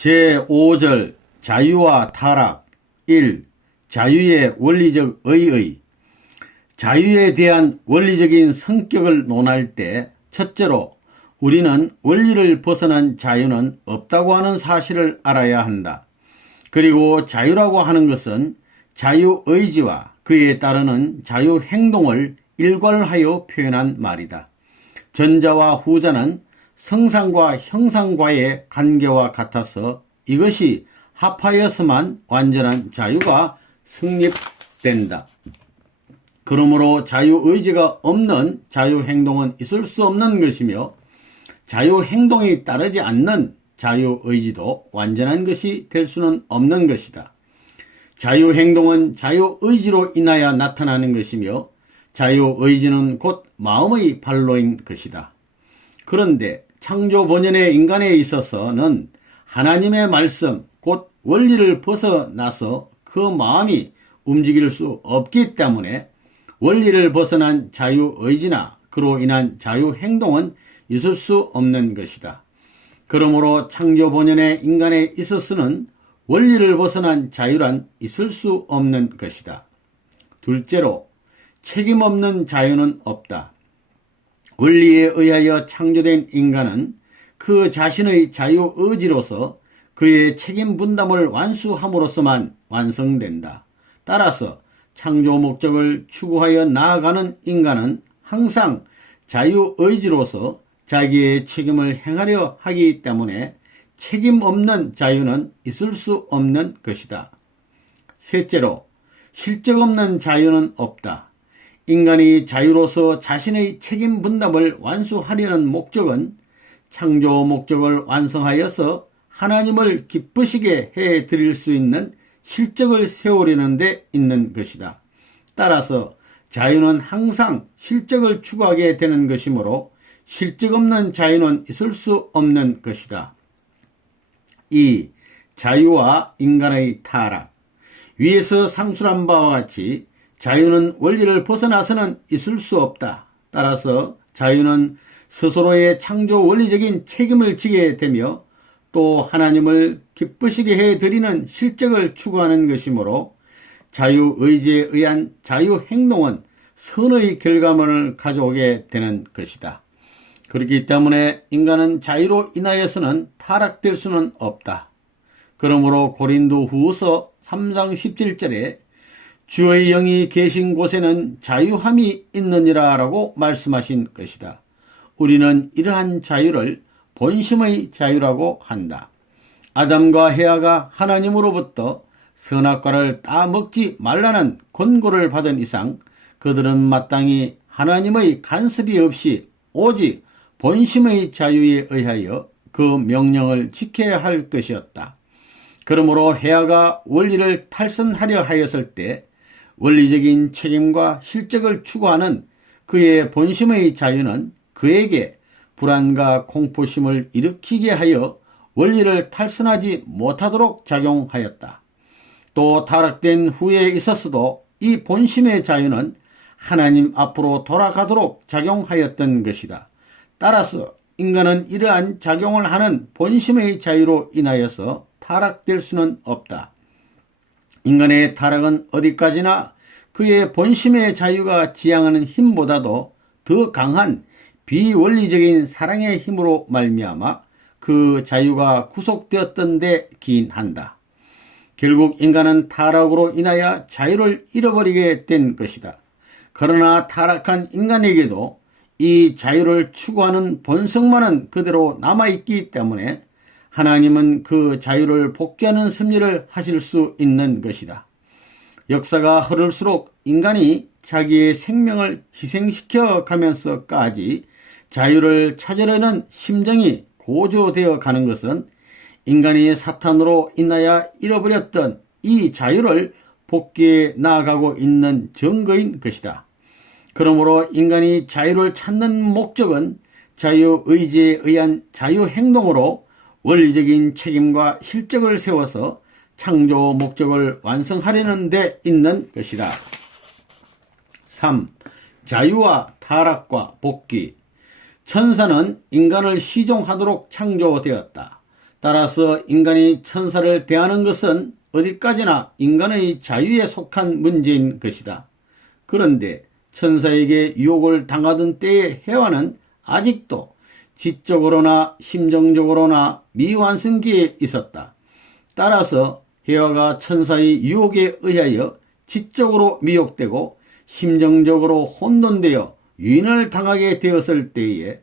제5절 자유와 타락 1. 자유의 원리적 의의. 자유에 대한 원리적인 성격을 논할 때 첫째로 우리는 원리를 벗어난 자유는 없다고 하는 사실을 알아야 한다. 그리고 자유라고 하는 것은 자유의지와 그에 따르는 자유행동을 일괄하여 표현한 말이다. 전자와 후자는 성상과 형상과의 관계와 같아서 이것이 합하여서만 완전한 자유가 성립된다. 그러므로 자유의지가 없는 자유행동은 있을 수 없는 것이며 자유행동이 따르지 않는 자유의지도 완전한 것이 될 수는 없는 것이다. 자유행동은 자유의지로 인하여 나타나는 것이며 자유의지는 곧 마음의 발로인 것이다. 그런데 창조 본연의 인간에 있어서는 하나님의 말씀, 곧 원리를 벗어나서 그 마음이 움직일 수 없기 때문에 원리를 벗어난 자유의지나 그로 인한 자유행동은 있을 수 없는 것이다. 그러므로 창조 본연의 인간에 있어서는 원리를 벗어난 자유란 있을 수 없는 것이다. 둘째로 책임 없는 자유는 없다. 원리에 의하여 창조된 인간은 그 자신의 자유의지로서 그의 책임 분담을 완수함으로써만 완성된다. 따라서 창조 목적을 추구하여 나아가는 인간은 항상 자유의지로서 자기의 책임을 행하려 하기 때문에 책임 없는 자유는 있을 수 없는 것이다. 셋째로 실적 없는 자유는 없다. 인간이 자유로서 자신의 책임 분담을 완수하려는 목적은 창조 목적을 완성하여서 하나님을 기쁘시게 해드릴 수 있는 실적을 세우려는 데 있는 것이다. 따라서 자유는 항상 실적을 추구하게 되는 것이므로 실적 없는 자유는 있을 수 없는 것이다. 2. 자유와 인간의 타락. 위에서 상술한 바와 같이 자유는 원리를 벗어나서는 있을 수 없다. 따라서 자유는 스스로의 창조 원리적인 책임을 지게 되며 또 하나님을 기쁘시게 해드리는 실적을 추구하는 것이므로 자유의지에 의한 자유행동은 선의 결과물을 가져오게 되는 것이다. 그렇기 때문에 인간은 자유로 인하여서는 타락될 수는 없다. 그러므로 고린도후서 3장 17절에 주의 영이 계신 곳에는 자유함이 있느니라 라고 말씀하신 것이다. 우리는 이러한 자유를 본심의 자유라고 한다. 아담과 헤아가 하나님으로부터 선악과를 따먹지 말라는 권고를 받은 이상 그들은 마땅히 하나님의 간섭이 없이 오직 본심의 자유에 의하여 그 명령을 지켜야 할 것이었다. 그러므로 헤아가 원리를 탈선하려 하였을 때 원리적인 책임과 실적을 추구하는 그의 본심의 자유는 그에게 불안과 공포심을 일으키게 하여 원리를 탈선하지 못하도록 작용하였다. 또 타락된 후에 있었어도 이 본심의 자유는 하나님 앞으로 돌아가도록 작용하였던 것이다. 따라서 인간은 이러한 작용을 하는 본심의 자유로 인하여서 타락될 수는 없다. 인간의 타락은 어디까지나 그의 본심의 자유가 지향하는 힘보다도 더 강한 비원리적인 사랑의 힘으로 말미암아 그 자유가 구속되었던 데 기인한다. 결국 인간은 타락으로 인하여 자유를 잃어버리게 된 것이다. 그러나 타락한 인간에게도 이 자유를 추구하는 본성만은 그대로 남아있기 때문에 하나님은 그 자유를 복귀하는 섭리를 하실 수 있는 것이다. 역사가 흐를수록 인간이 자기의 생명을 희생시켜 가면서까지 자유를 찾으려는 심정이 고조되어 가는 것은 인간이 사탄으로 인하여 잃어버렸던 이 자유를 복귀해 나아가고 있는 증거인 것이다. 그러므로 인간이 자유를 찾는 목적은 자유의지에 의한 자유행동으로 원리적인 책임과 실적을 세워서 창조 목적을 완성하려는 데 있는 것이다. 3. 자유와 타락과 복귀. 천사는 인간을 시종하도록 창조되었다. 따라서 인간이 천사를 대하는 것은 어디까지나 인간의 자유에 속한 문제인 것이다. 그런데 천사에게 유혹을 당하던 때의 해와는 아직도 지적으로나 심정적으로나 미완성기에 있었다. 따라서 해와가 천사의 유혹에 의하여 지적으로 미혹되고 심정적으로 혼돈되어 유인을 당하게 되었을 때에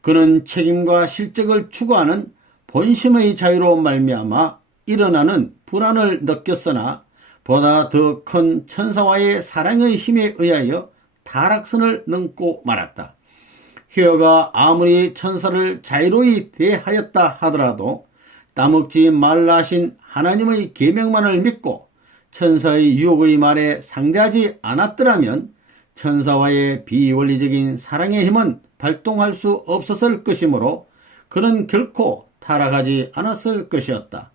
그는 책임과 실적을 추구하는 본심의 자유로 말미암아 일어나는 불안을 느꼈으나 보다 더 큰 천사와의 사랑의 힘에 의하여 타락선을 넘고 말았다. 히어가 아무리 천사를 자유로이 대하였다 하더라도 따먹지 말라 하신 하나님의 계명만을 믿고 천사의 유혹의 말에 상대하지 않았더라면 천사와의 비원리적인 사랑의 힘은 발동할 수 없었을 것이므로 그는 결코 타락하지 않았을 것이었다.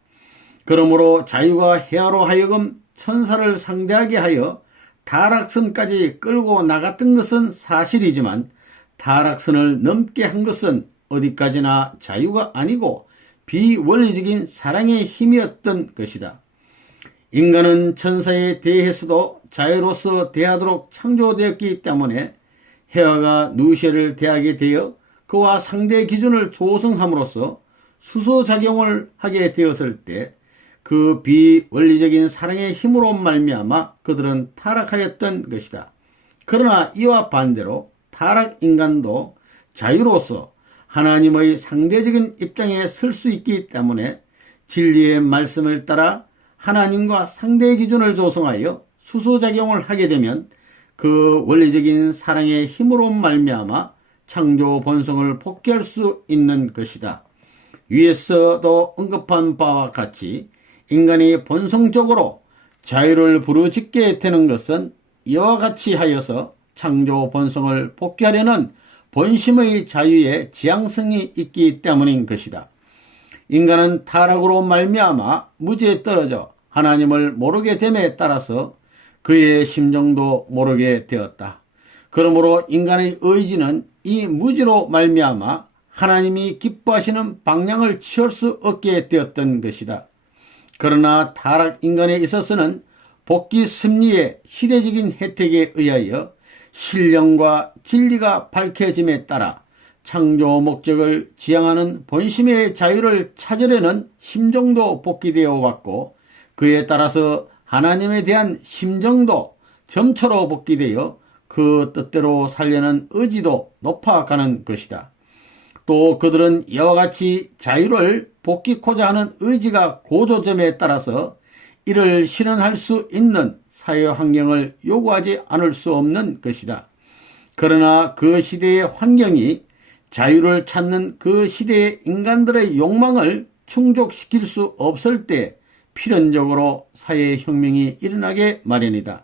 그러므로 자유가 해아로 하여금 천사를 상대하게 하여 타락선까지 끌고 나갔던 것은 사실이지만 타락선을 넘게 한 것은 어디까지나 자유가 아니고 비원리적인 사랑의 힘이었던 것이다. 인간은 천사에 대해서도 자유로서 대하도록 창조되었기 때문에 해와가 누시를 대하게 되어 그와 상대 기준을 조성함으로써 수소작용을 하게 되었을 때 그 비원리적인 사랑의 힘으로 말미암아 그들은 타락하였던 것이다. 그러나 이와 반대로 타락인간도 자유로서 하나님의 상대적인 입장에 설 수 있기 때문에 진리의 말씀을 따라 하나님과 상대 기준을 조성하여 수소작용을 하게 되면 그 원리적인 사랑의 힘으로 말미암아 창조 본성을 복귀할 수 있는 것이다. 위에서도 언급한 바와 같이 인간이 본성적으로 자유를 부르짖게 되는 것은 이와 같이 하여서 창조 본성을 복귀하려는 본심의 자유에 지향성이 있기 때문인 것이다. 인간은 타락으로 말미암아 무지에 떨어져 하나님을 모르게 됨에 따라서 그의 심정도 모르게 되었다. 그러므로 인간의 의지는 이 무지로 말미암아 하나님이 기뻐하시는 방향을 취할 수 없게 되었던 것이다. 그러나 타락 인간에 있어서는 복귀 섭리의 시대적인 혜택에 의하여 신령과 진리가 밝혀짐에 따라 창조 목적을 지향하는 본심의 자유를 찾으려는 심정도 복귀되어 왔고 그에 따라서 하나님에 대한 심정도 점차로 복귀되어 그 뜻대로 살려는 의지도 높아가는 것이다. 또 그들은 이와 같이 자유를 복귀코자 하는 의지가 고조됨에 따라서 이를 실현할 수 있는 사회 환경을 요구하지 않을 수 없는 것이다. 그러나 그 시대의 환경이 자유를 찾는 그 시대의 인간들의 욕망을 충족시킬 수 없을 때 필연적으로 사회혁명이 일어나게 마련이다.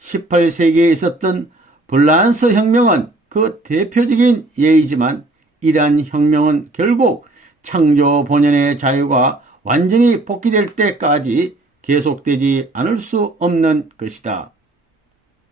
18세기에 있었던 불란서 혁명은 그 대표적인 예이지만 이러한 혁명은 결국 창조 본연의 자유가 완전히 복귀될 때까지 계속되지 않을 수 없는 것이다.